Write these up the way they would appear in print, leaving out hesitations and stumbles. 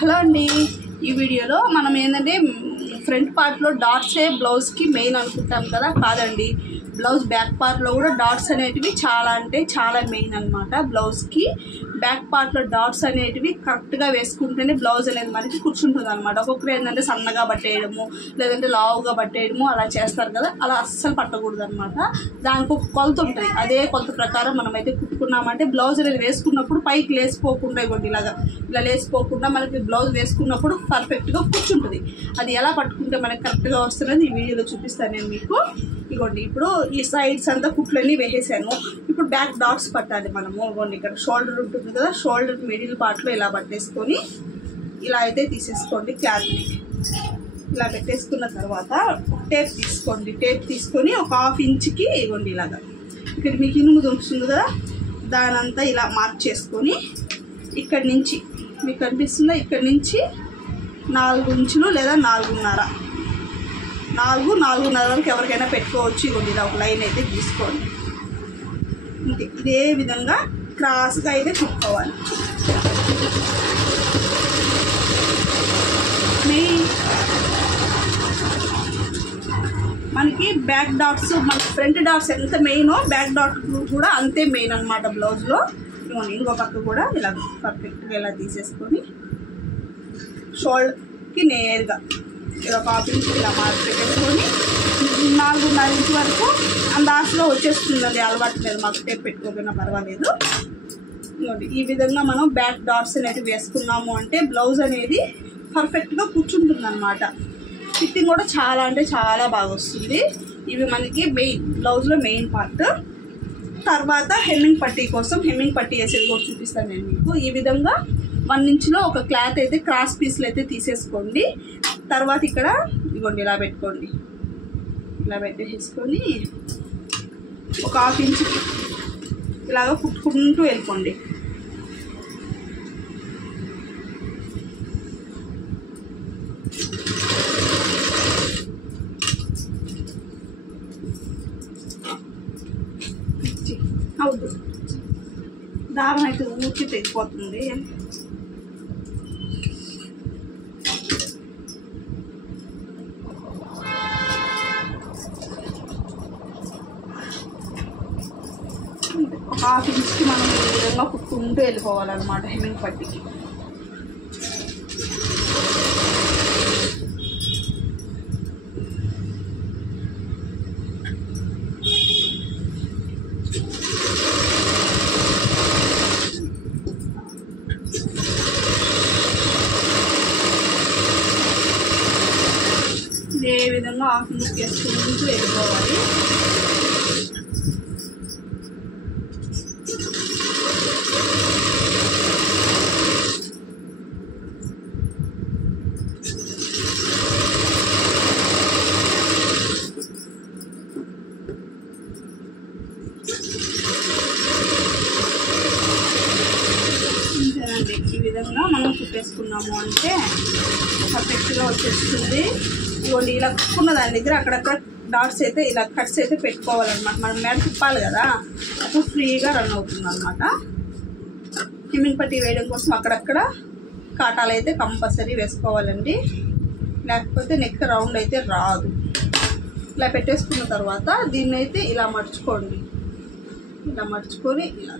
Hello అండి, ఈ వీడియోలో మనం ఏంటంటే ఫ్రంట్ పార్ట్లో డాట్సే బ్లౌజ్కి మెయిన్ అనుకుంటాం కదా. కాదండి, బ్లౌజ్ బ్యాక్ పార్ట్లో కూడా డాట్స్ అనేటివి చాలా అంటే చాలా మెయిన్ అనమాట. బ్లౌజ్కి బ్యాక్ పార్ట్లో డాట్స్ అనేటివి కరెక్ట్గా వేసుకుంటేనే బ్లౌజ్ అనేది మనకి కూర్చుంటుంది అనమాట. ఒక్కొక్కరు ఏంటంటే సన్నగా పట్టేయడము, లేదంటే లావుగా పట్టేయడము అలా చేస్తారు కదా. అలా అస్సలు పట్టకూడదు అనమాట. దానికి ఒక కొలత ఉంటుంది. అదే కొలత ప్రకారం మనమైతే కుట్టుకున్నామంటే బ్లౌజ్ అనేది వేసుకున్నప్పుడు పైకి లేసిపోకుండా ఇవ్వండి, ఇలా లేసిపోకుండా మనకి బ్లౌజ్ వేసుకున్నప్పుడు పర్ఫెక్ట్గా కూర్చుంటుంది. అది ఎలా పట్టుకుంటే మనకి కరెక్ట్గా వస్తున్నది ఈ వీడియోలో చూపిస్తాను నేను మీకు. ఇవ్వండి, ఇప్పుడు ఈ సైడ్స్ అంతా కుట్లన్నీ వేసేసాను. ఇప్పుడు బ్యాక్ డాట్స్ పట్టాలి మనము. ఇవ్వండి, ఇక్కడ షోల్డర్ ఉంటుంది కదా, షోల్డర్ మిడిల్ పార్ట్లో ఇలా పట్టేసుకొని ఇలా అయితే తీసేసుకోండి. క్లాత్ని ఇలా పెట్టేసుకున్న తర్వాత టేప్ తీసుకోండి. టేప్ తీసుకొని ఒక 1/2 ఇంచ్కి ఇవ్వండి ఇలాగా. ఇక్కడ మీకు ఇనుము దొరుకుతుంది కదా, దానంతా ఇలా మార్క్ చేసుకొని ఇక్కడి నుంచి మీకు కనిపిస్తుందా, ఇక్కడి నుంచి 4 ఇంచులు లేదా 4.5 వరకు ఎవరికైనా పెట్టుకోవచ్చు. ఇవ్వండి, ఇలా ఒక లైన్ అయితే తీసుకోండి. ఇదే విధంగా క్రాస్గా అయితే కుట్టుకోవాలి. మనకి బ్యాక్ డాట్స్, మన ఫ్రంట్ డాట్స్ ఎంత మెయినో బ్యాక్ డాట్ కూడా అంతే మెయిన్ అనమాట బ్లౌజ్లో. ఇవ్వండి, ఇంకో పక్క కూడా ఇలా పర్ఫెక్ట్గా ఇలా తీసేసుకొని షోల్డర్కి నేరుగా ఇలా 1/2 ఇంచ్ ఇలా మార్క్ పెట్టేసుకొని 4.5 ఇంచ్ వరకు అందాసులో వచ్చేస్తుందండి. అలవాటు లేదు మాకు, టేప్ పెట్టుకోకపోయినా పర్వాలేదు. ఈ విధంగా మనం బ్యాక్ డాట్స్ అనేది వేసుకున్నాము అంటే బ్లౌజ్ అనేది పర్ఫెక్ట్గా కూర్చుంటుంది అనమాట. ఫిట్టింగ్ కూడా చాలా అంటే చాలా బాగా వస్తుంది. ఇవి మనకి మెయిన్ బ్లౌజ్లో మెయిన్ పార్ట్. తర్వాత హెమ్మింగ్ పట్టీ కోసం హెమ్మింగ్ పట్టీ వేసేది కూడా చూపిస్తాను నేను మీకు. ఈ విధంగా 1 ఇంచ్లో ఒక క్లాత్ అయితే క్రాస్ పీస్లు అయితే తీసేసుకోండి. తర్వాత ఇక్కడ ఇవ్వండి ఇలా పెట్టుకోండి. ఇలా పెట్టేసుకొని ఒక 1/2 ఇంచ్కి ఇలాగ కుట్టుకుంటూ వెళ్ళిపోండి. అవును, దారం అయితే ఊరికి తెగిపోతుంది. ఒక 1/2 ఇంచ్కి మనం ఈ విధంగా కుట్టుకుంటూ వెళ్ళిపోవాలన్నమాట హెమ్మింగ్ పట్టీకి. ఇదే విధంగా 1/2 ఇంచ్కి వేసుకుంటూ వెళ్ళిపోవాలి. ఈ విధంగా మనం కుట్టేసుకున్నాము అంటే పర్ఫెక్ట్గా వచ్చేస్తుంది. ఇవ్వండి, ఇలా కుట్టుకున్న దాని దగ్గర అక్కడక్కడ డాట్స్ అయితే ఇలా కట్స్ అయితే పెట్టుకోవాలన్నమాట. మనం మేడ తిప్పాలి కదా, అప్పుడు ఫ్రీగా రన్ అవుతుంది అనమాట. హెమ్మింగ్ పట్టీ వేయడం కోసం అక్కడక్కడ కాటాలు అయితే కంపల్సరీ వేసుకోవాలండి, లేకపోతే నెక్ రౌండ్ అయితే రాదు. ఇలా పెట్టేసుకున్న తర్వాత దీన్ని అయితే ఇలా మర్చుకోండి. ఇలా మర్చుకొని ఇలా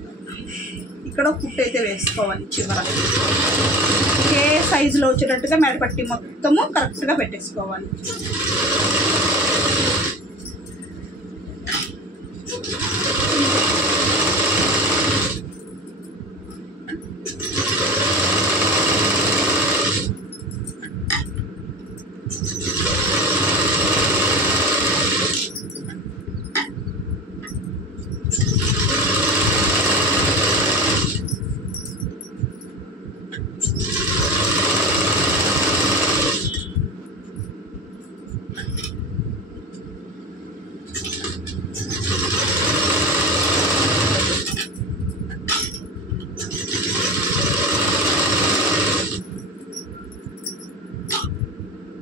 ఇక్కడ కుట్టు అయితే వేసుకోవాలి. చివర ఒకే సైజులో వచ్చేటట్టుగా మేడపట్టి మొత్తము కరెక్ట్గా పెట్టేసుకోవాలి.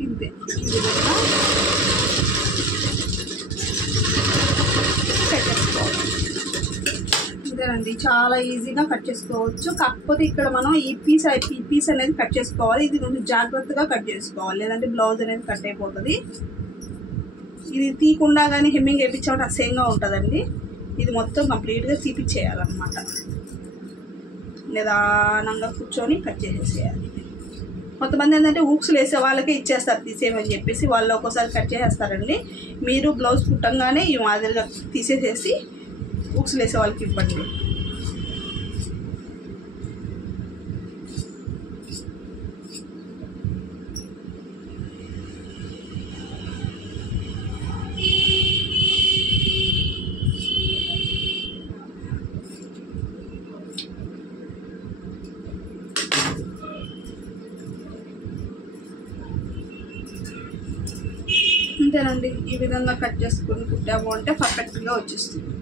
ఇంతే, ఈ విధంగా పెట్టేసుకోవాలి. ఇదేనండి, చాలా ఈజీగా కట్ చేసుకోవచ్చు. కాకపోతే ఇక్కడ మనం ఈ పీస్ పీస్ అనేది కట్ చేసుకోవాలి. ఇది కొంచెం జాగ్రత్తగా కట్ చేసుకోవాలి, లేదంటే బ్లౌజ్ అనేది కట్ అయిపోతుంది. ఇది తీయకుండా కానీ హెమ్మింగ్ వేయించామంటే అసహ్యంగా ఉంటుందండి. ఇది మొత్తం కంప్లీట్గా తీపిచ్చేయాలన్నమాట. నిదానంగా కూర్చొని కట్ చేసేయాలి. కొంతమంది ఏంటంటే ఊక్స్లు వేసే వాళ్ళకే ఇచ్చేస్తారు తీసేయమని చెప్పేసి, వాళ్ళు ఒక్కోసారి కట్ చేసేస్తారండి. మీరు బ్లౌజ్ కుట్టంగానే ఈ మాదిరిగా తీసేసేసి ఊక్స్లు వేసే వాళ్ళకి ఇవ్వండి. అంతేనండి, ఈ విధంగా కట్ చేసుకుని కుట్టాము అంటే పర్ఫెక్ట్గా వచ్చేస్తుంది.